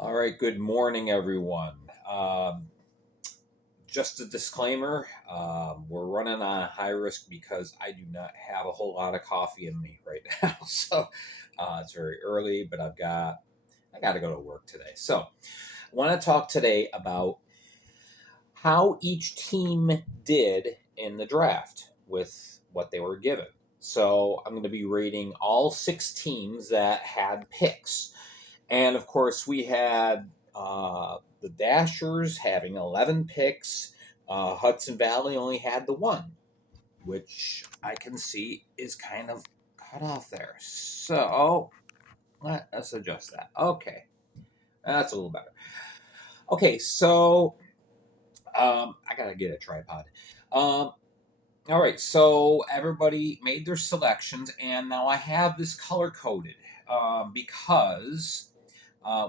All right, good morning, everyone. Just a disclaimer, we're running on high risk because I do not have a whole lot of coffee in me right now. So it's very early, but I got to go to work today. So I want to talk today about how each team did in the draft with what they were given. So I'm going to be rating all six teams that had picks. And of course, we had the Dashers having 11 picks. Hudson Valley only had the one, which I can see is kind of cut off there. So let's adjust that. Okay, that's a little better. Okay, so I gotta get a tripod. Um, all right, so everybody made their selections, and now I have this color coded because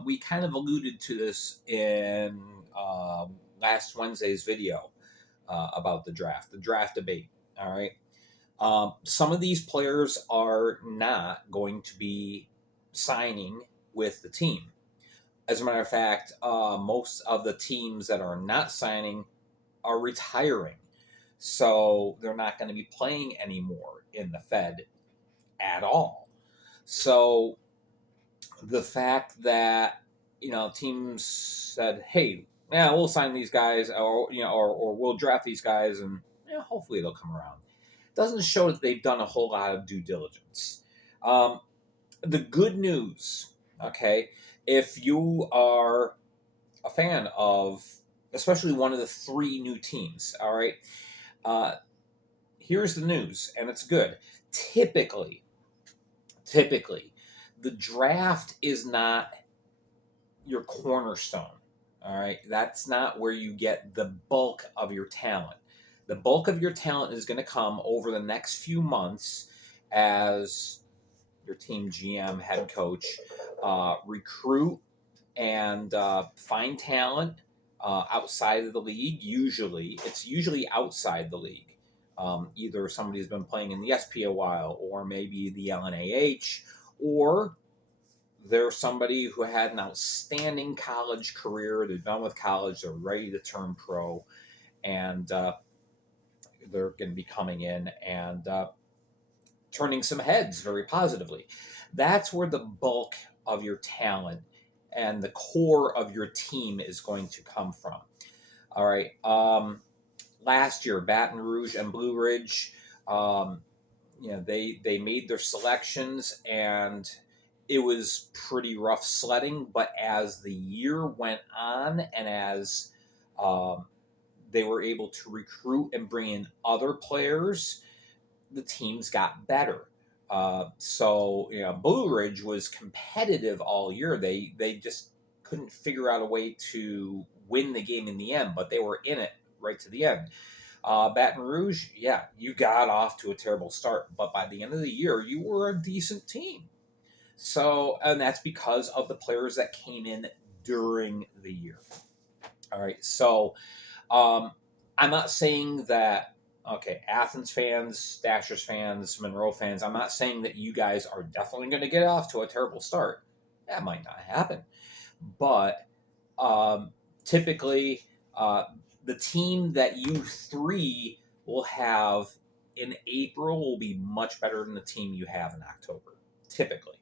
we kind of alluded to this in last Wednesday's video about the draft debate. All right. Some of these players are not going to be signing with the team. As a matter of fact, most of the teams that are not signing are retiring. So they're not going to be playing anymore in the Fed at all. So the fact that teams said, "Hey, yeah, we'll sign these guys, or we'll draft these guys, and hopefully they'll come around," doesn't show that they've done a whole lot of due diligence. Um, the good news, okay, if you are a fan of, especially one of the three new teams, all right, uh, here's the news, and it's good. Typically, typically, the draft is not your cornerstone. All right. That's not where you get the bulk of your talent. The bulk of your talent is going to come over the next few months as your team GM, head coach, recruit and find talent outside of the league. It's usually outside the league. Either somebody's been playing in the SP a while, or maybe the LNAH, or they're somebody who had an outstanding college career. They're done with college. They're ready to turn pro, and they're going to be coming in and turning some heads very positively. That's where the bulk of your talent and the core of your team is going to come from. All right. Last year, Baton Rouge and Blue Ridge, they made their selections, and it was pretty rough sledding. But as the year went on, and as um, they were able to recruit and bring in other players, the teams got better. Blue Ridge was competitive all year. They just couldn't figure out a way to win the game in the end, but they were in it right to the end. Baton Rouge, yeah, you got off to a terrible start, but by the end of the year, you were a decent team. So, and that's because of the players that came in during the year. All right. So, I'm not saying that, okay, Athens fans, Dashers fans, Monroe fans, I'm not saying that you guys are definitely going to get off to a terrible start. That might not happen. But typically, the team that you three will have in April will be much better than the team you have in October, typically.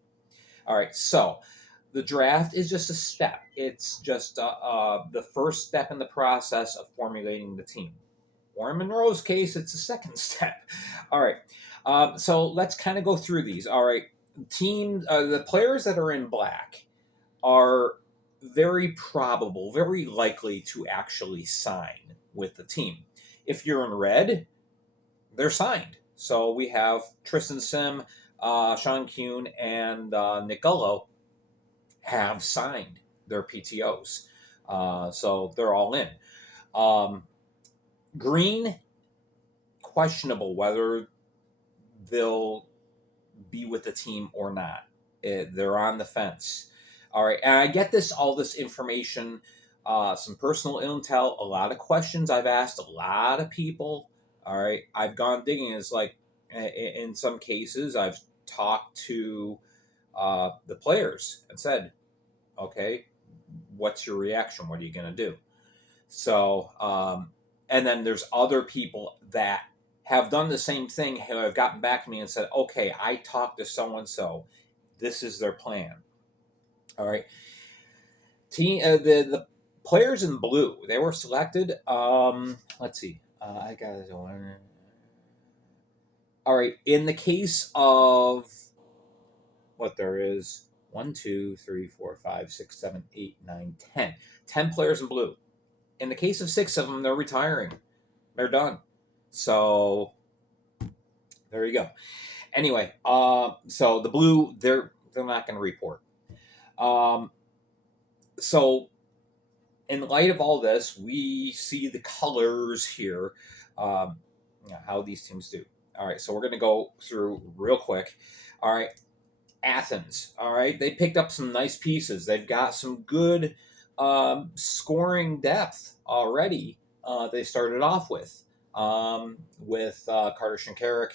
All right, so the draft is just a step. It's just the first step in the process of formulating the team. Or in Monroe's case, it's the second step. All right, so let's kind of go through these. All right, the players that are in black are very probable, very likely to actually sign with the team. If you're in red, they're signed. So we have Tristan Sim, Sean Kuhn, and Nick Gullo have signed their PTOs. So they're all in. Green, questionable whether they'll be with the team or not. They're on the fence. All right, and I get all this information, some personal intel, a lot of questions I've asked a lot of people. All right, I've gone digging. It's like, in some cases, I've talked to the players and said, okay, what's your reaction? What are you going to do? So, and then there's other people that have done the same thing who have gotten back to me and said, okay, I talked to so and so. This is their plan. All right. The players in blue, they were selected. Let's see. I got it. All right. In the case of what there is, 1, 2, 3, 4, 5, 6, 7, 8, 9, 10. 10 players in blue. In the case of 6 of them, they're retiring. They're done. So there you go. Anyway, so the blue, they're not going to report. So in light of all this, we see the colors here, how these teams do. All right, so we're going to go through real quick. All right, Athens. All right, they picked up some nice pieces. They've got some good scoring depth already. They started off with Carter Shinkarik,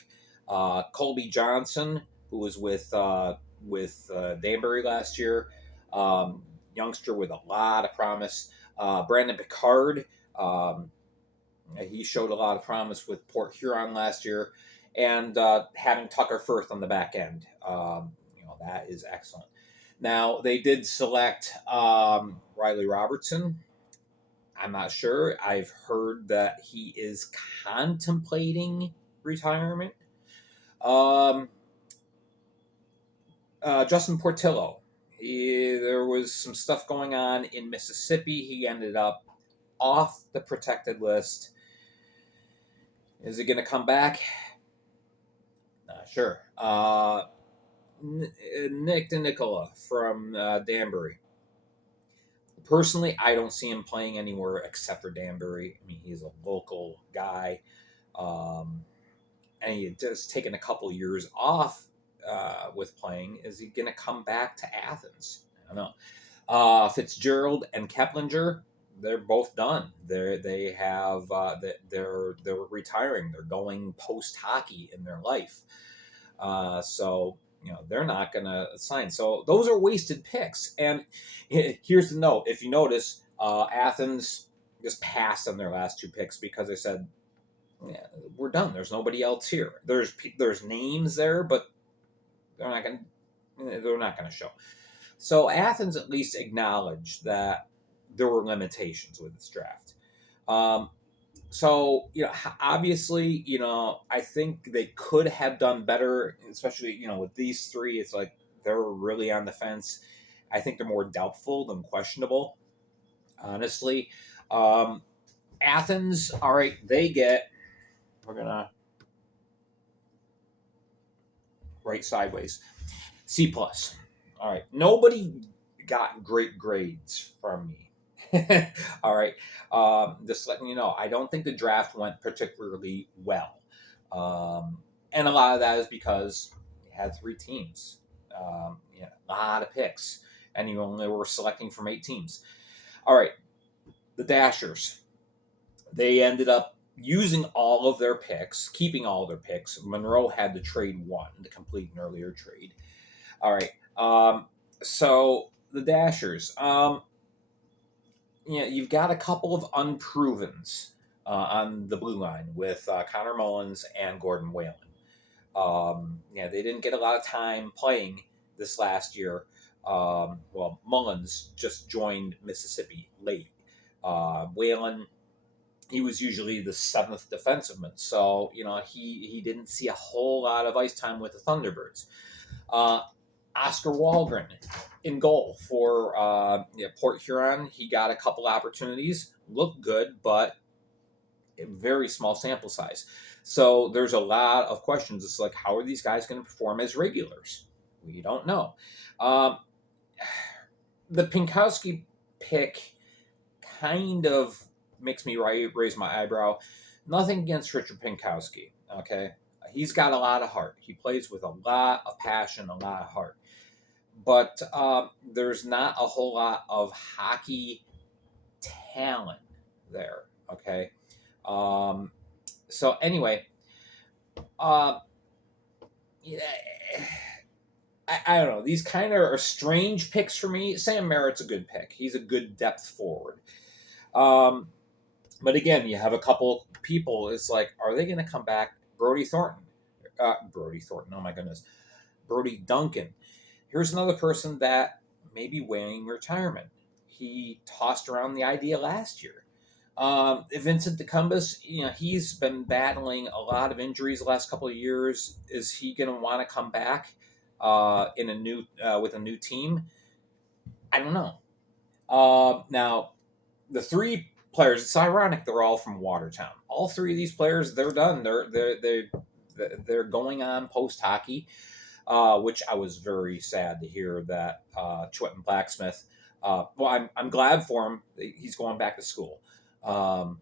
Colby Johnson, who was with Danbury last year, youngster with a lot of promise. Brandon Picard, he showed a lot of promise with Port Huron last year, and having Tucker Firth on the back end, that is excellent. Now they did select Riley Robertson. I'm not sure. I've heard that he is contemplating retirement. Justin Portillo. There was some stuff going on in Mississippi. He ended up off the protected list. Is he going to come back? Not sure. Nick DeNicola from Danbury. Personally, I don't see him playing anywhere except for Danbury. I mean, he's a local guy. And he just taken a couple years off with playing. Is he going to come back to Athens? I don't know. Fitzgerald and Keplinger, they're both done. They're retiring. They're going post hockey in their life. So they're not going to sign. So those are wasted picks. And here's the note: if you notice, Athens just passed on their last 2 picks because they said, yeah, we're done. There's nobody else here. There's names there, but they're not going to show. So Athens at least acknowledged that there were limitations with this draft. So obviously, I think they could have done better, especially with these 3. It's like they're really on the fence. I think they're more doubtful than questionable, honestly. Athens, all right, they get. We're gonna write sideways. C plus. All right. Nobody got great grades from me. All right. Just letting you know, I don't think the draft went particularly well. And a lot of that is because you had 3 teams. A lot of picks. And you only were selecting from 8 teams. All right. The Dashers. They ended up using all of their picks, keeping all of their picks. Monroe had to trade 1 to complete an earlier trade. All right. So the Dashers, you've got a couple of unprovens on the blue line with Connor Mullins and Gordon Whalen. They didn't get a lot of time playing this last year. Mullins just joined Mississippi late. Whalen, he was usually the 7th defenseman, so he didn't see a whole lot of ice time with the Thunderbirds. Oscar Wahlgren in goal for Port Huron. He got a couple opportunities, looked good, but a very small sample size. So there's a lot of questions. It's like, how are these guys going to perform as regulars? We don't know. The Pinkowski pick kind of makes me raise my eyebrow. Nothing against Richard Pinkowski, okay? He's got a lot of heart. He plays with a lot of passion, a lot of heart. But there's not a whole lot of hockey talent there, okay? So anyway, I I don't know. These kind of are strange picks for me. Sam Merritt's a good pick. He's a good depth forward. Um, but again, you have a couple people. It's like, are they going to come back? Brody Thornton. Oh my goodness, Brody Duncan. Here's another person that may be weighing retirement. He tossed around the idea last year. Vincent DeCumbus, he's been battling a lot of injuries the last couple of years. Is he going to want to come back in a new with a new team? I don't know. Now, the three players. It's ironic they're all from Watertown. All three of these players, they're done. They're going on post hockey, which I was very sad to hear that Chwetton Blacksmith. Well, I'm glad for him. He's going back to school. Um,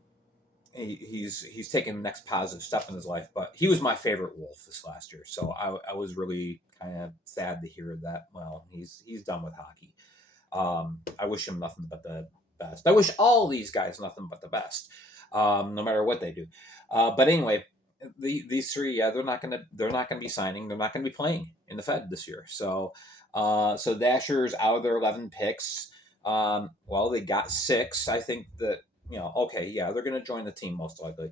he's taking the next positive step in his life. But he was my favorite Wolf this last year, so I was really kind of sad to hear that. Well, he's done with hockey. I wish him nothing but the best. I wish all these guys nothing but the best, no matter what they do. But anyway, these three, yeah, they're not gonna be signing. They're not gonna be playing in the Fed this year. So Dasher's out of their 11 picks. Well, they got 6. I think that okay, yeah, they're gonna join the team most likely.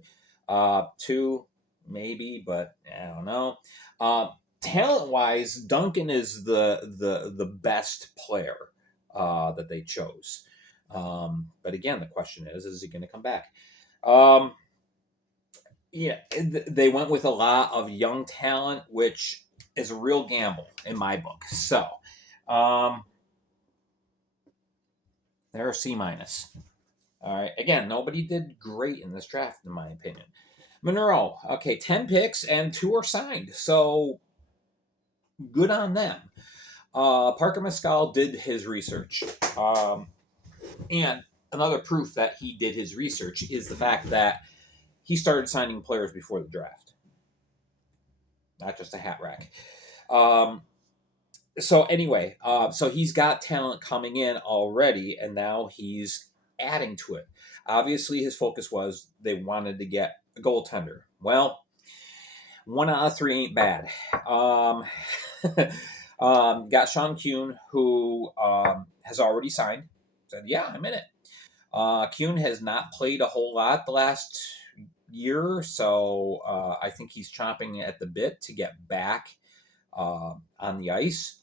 2 maybe, but I don't know. Talent wise, Duncan is the best player that they chose. But again, the question is he going to come back? Um, yeah, they went with a lot of young talent, which is a real gamble in my book. So, um, they're a C minus. All right. Again, nobody did great in this draft, in my opinion. Monroe, okay, 10 picks and 2 are signed. So good on them. Parker Mescal did his research. And another proof that he did his research is the fact that he started signing players before the draft, not just a hat rack. So anyway, so he's got talent coming in already, and now he's adding to it. Obviously, his focus was they wanted to get a goaltender. Well, 1 out of 3 ain't bad. Got Sean Kuhn, who has already signed. Said, "Yeah, I'm in it." Kuhn has not played a whole lot the last year, so I think he's chomping at the bit to get back on the ice.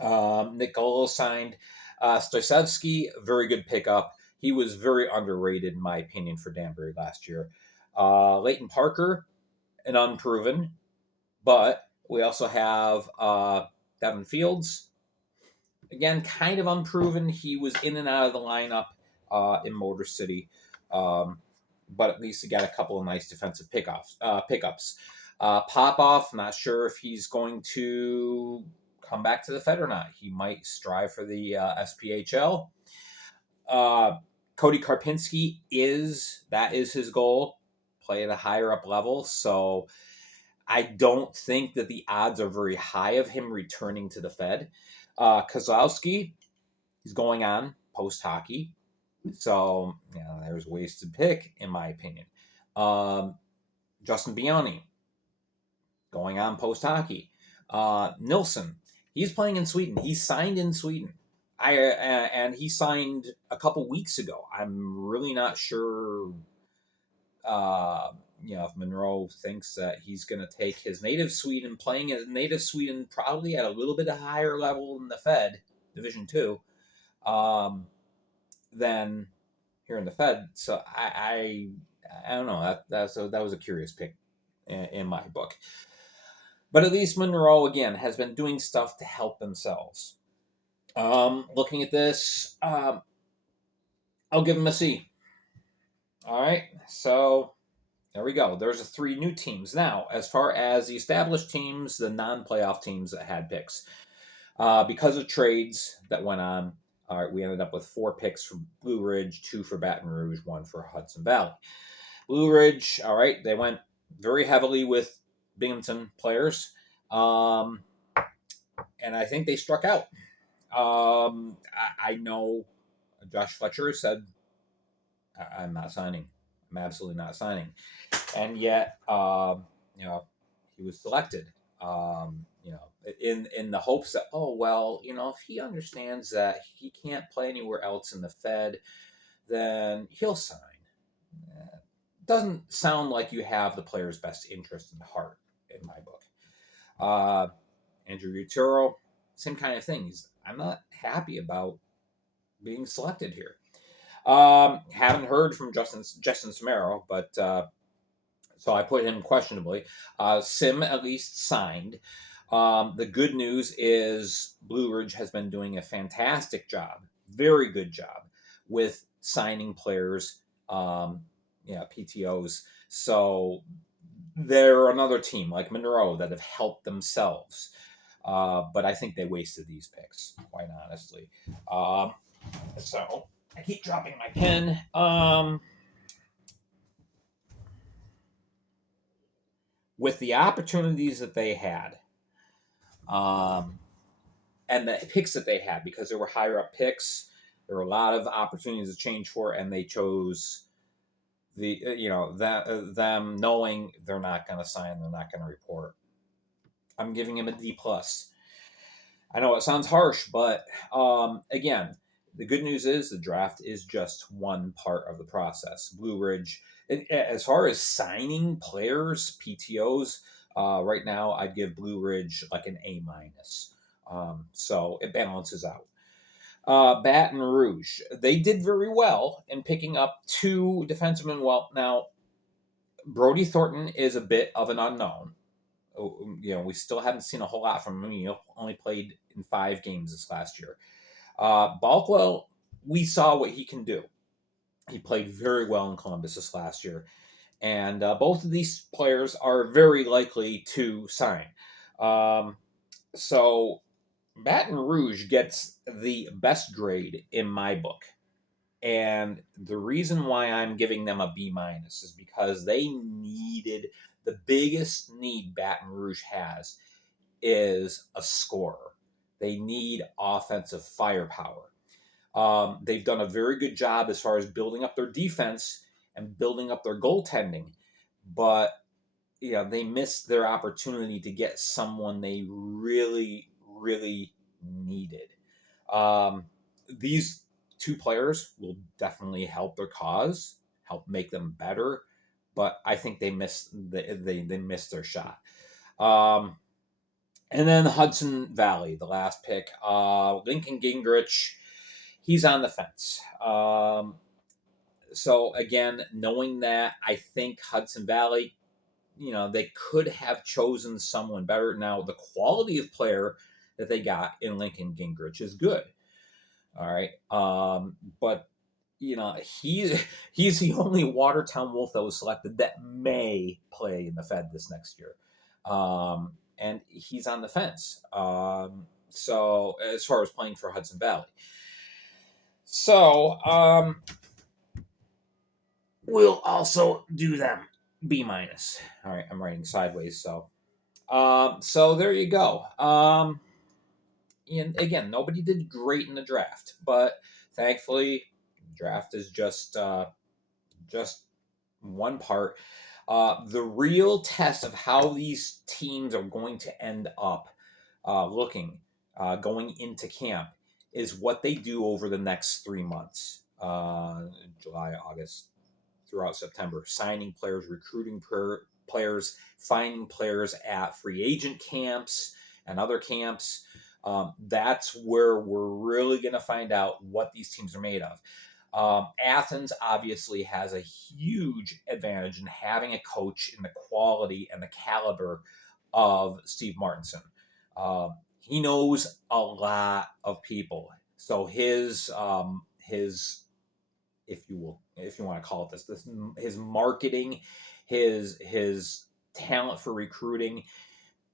Nick Golo signed Stoysevsky, very good pickup. He was very underrated, in my opinion, for Danbury last year. Leighton Parker, an unproven, but we also have Devin Fields, again, kind of unproven. He was in and out of the lineup in Motor City, but at least he got a couple of nice defensive pickups. Popoff, not sure if he's going to come back to the Fed or not. He might strive for the SPHL. Cody Karpinski is his goal, play at a higher up level. So I don't think that the odds are very high of him returning to the Fed. Kozlowski, he's going on post hockey. So, there's ways to pick, in my opinion. Justin Biani, going on post hockey. Nilsson, he's playing in Sweden. He signed in Sweden. And he signed a couple weeks ago. I'm really not sure. If Monroe thinks that he's going to take his native Sweden, playing in native Sweden, probably at a little bit of higher level in the Fed Division 2, than here in the Fed. So I don't know. That was a curious pick in my book. But at least Monroe, again, has been doing stuff to help themselves. Looking at this, I'll give him a C. All right, so there we go. There's 3 new teams. Now, as far as the established teams, the non-playoff teams that had picks, because of trades that went on, all right, we ended up with 4 picks for Blue Ridge, 2 for Baton Rouge, 1 for Hudson Valley. Blue Ridge, all right, they went very heavily with Binghamton players, and I think they struck out. I know Josh Fletcher said, I'm not signing. I'm absolutely not signing. And yet, he was selected. In the hopes that, oh well, if he understands that he can't play anywhere else in the Fed, then he'll sign. Doesn't sound like you have the player's best interest in heart, in my book. Uh, Andrew Utero, same kind of things. I'm not happy about being selected here. Haven't heard from Justin Samaro, but so I put him questionably. Sim at least signed. The good news is Blue Ridge has been doing a fantastic job, very good job, with signing players, PTOs. So they're another team like Monroe that have helped themselves. But I think they wasted these picks, quite honestly. So I keep dropping my pen. With the opportunities that they had, and the picks that they had, because there were higher up picks, there were a lot of opportunities to change for, and they chose them knowing they're not going to sign, they're not going to report. I'm giving him a D plus. I know it sounds harsh, but again, the good news is the draft is just one part of the process. Blue Ridge, as far as signing players, PTOs, right now I'd give Blue Ridge like an A minus. So it balances out. Baton Rouge, they did very well in picking up two defensemen. Well, now Brody Thornton is a bit of an unknown. We still haven't seen a whole lot from him. He only played in 5 games this last year. Balkwell, we saw what he can do. He played very well in Columbus this last year. And both of these players are very likely to sign. So Baton Rouge gets the best grade in my book. And the reason why I'm giving them a B minus is because they needed the biggest need Baton Rouge has is a scorer. They need offensive firepower. They've done a very good job as far as building up their defense and building up their goaltending, but they missed their opportunity to get someone they really, really needed. These 2 players will definitely help their cause, help make them better, but I think they missed their shot. And then Hudson Valley, the last pick, Lincoln Gingrich, he's on the fence. So again, knowing that, I think Hudson Valley, they could have chosen someone better. Now, the quality of player that they got in Lincoln Gingrich is good. All right. But he's the only Watertown Wolf that was selected that may play in the Fed this next year. And he's on the fence. So as far as playing for Hudson Valley. So we'll also do them B minus. All right, I'm writing sideways, so there you go. And again, nobody did great in the draft, but thankfully, the draft is just one part. The real test of how these teams are going to end up looking going into camp is what they do over the next 3 months, July, August, throughout September, signing players, recruiting players, finding players at free agent camps and other camps. That's where we're really going to find out what these teams are made of. Athens obviously has a huge advantage in having a coach in the quality and the caliber of Steve Martinson. He knows a lot of people, so his if you want to call it this his marketing, his talent for recruiting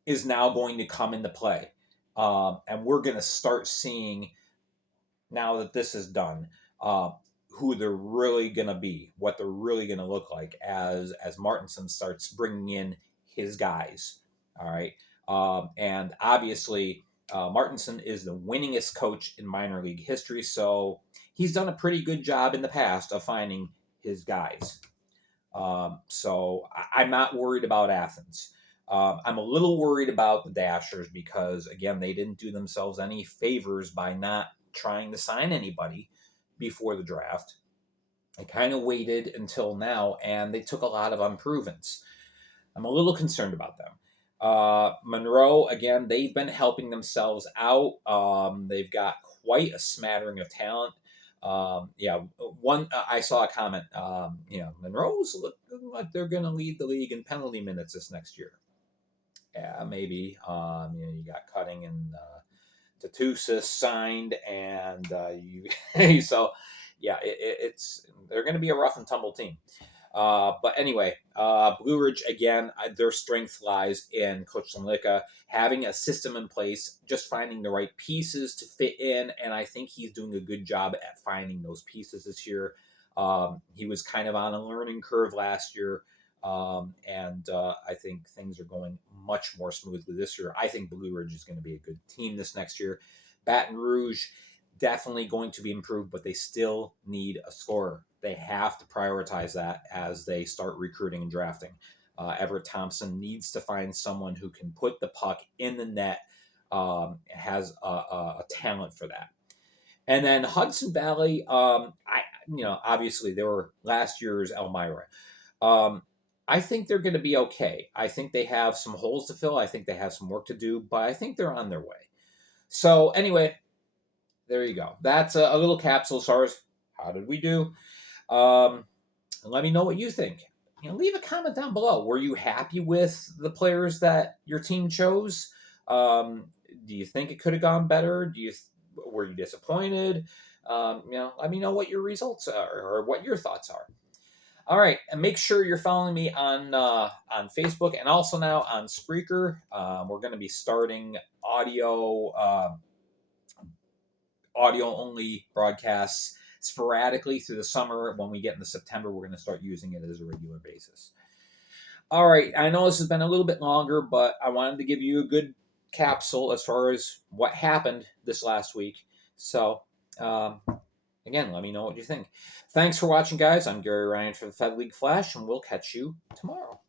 is now going to come into play. And we're going to start seeing, now that this is done, who they're really going to be, what they're really going to look like as Martinson starts bringing in his guys. All right. And obviously, Martinson is the winningest coach in minor league history, so he's done a pretty good job in the past of finding his guys. So I'm not worried about Athens. I'm a little worried about the Dashers because, again, they didn't do themselves any favors by not trying to sign anybody before the draft. They kind of waited until now, and they took a lot of unprovens. I'm a little concerned about them. Monroe, again, they've been helping themselves out. They've got quite a smattering of talent. Yeah, one I saw a comment. Monroe's looking like they're going to lead the league in penalty minutes this next year. Yeah, maybe. You got Cutting and Tatusa signed, and so yeah, it's they're going to be a rough and tumble team. But anyway, Blue Ridge, again, their strength lies in Coach Lamlicka having a system in place, just finding the right pieces to fit in. And I think he's doing a good job at finding those pieces this year. He was kind of on a learning curve last year. And I think things are going much more smoothly this year. I think Blue Ridge is going to be a good team this next year. Baton Rouge, definitely going to be improved, but they still need a scorer. They have to prioritize that as they start recruiting and drafting. Everett Thompson needs to find someone who can put the puck in the net, has a talent for that. And then Hudson Valley, obviously they were last year's Elmira. I think they're going to be okay. I think they have some holes to fill. I think they have some work to do, but I think they're on their way. So anyway, there you go. That's a little capsule as far as how did we do. And let me know what you think. Leave a comment down below. Were you happy with the players that your team chose? Do you think it could have gone better? Were you disappointed? Let me know what your results are or what your thoughts are. All right, and make sure you're following me on Facebook and also now on Spreaker. We're going to be starting audio only broadcasts sporadically through the summer. When we get into September, we're going to start using it as a regular basis. All right, I know this has been a little bit longer, but I wanted to give you a good capsule as far as what happened this last week. So, again, let me know what you think. Thanks for watching, guys. I'm Gary Ryan for the Fed League Flash, and we'll catch you tomorrow.